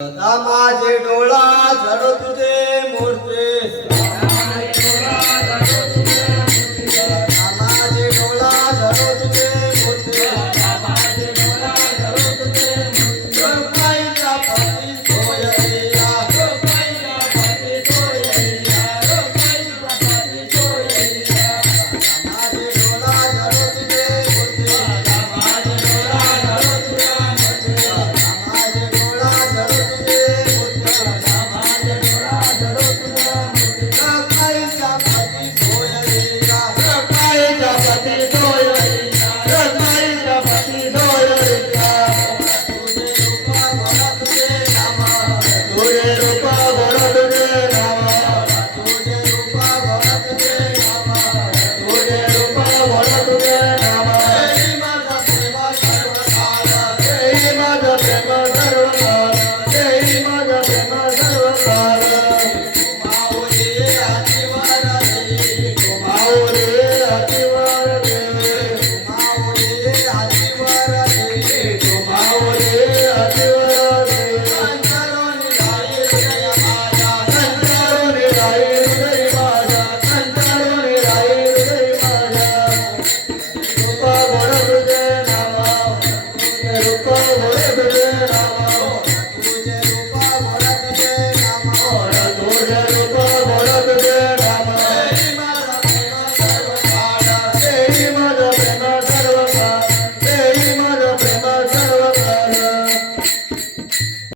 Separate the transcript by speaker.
Speaker 1: माझे डोळा झाड तुझे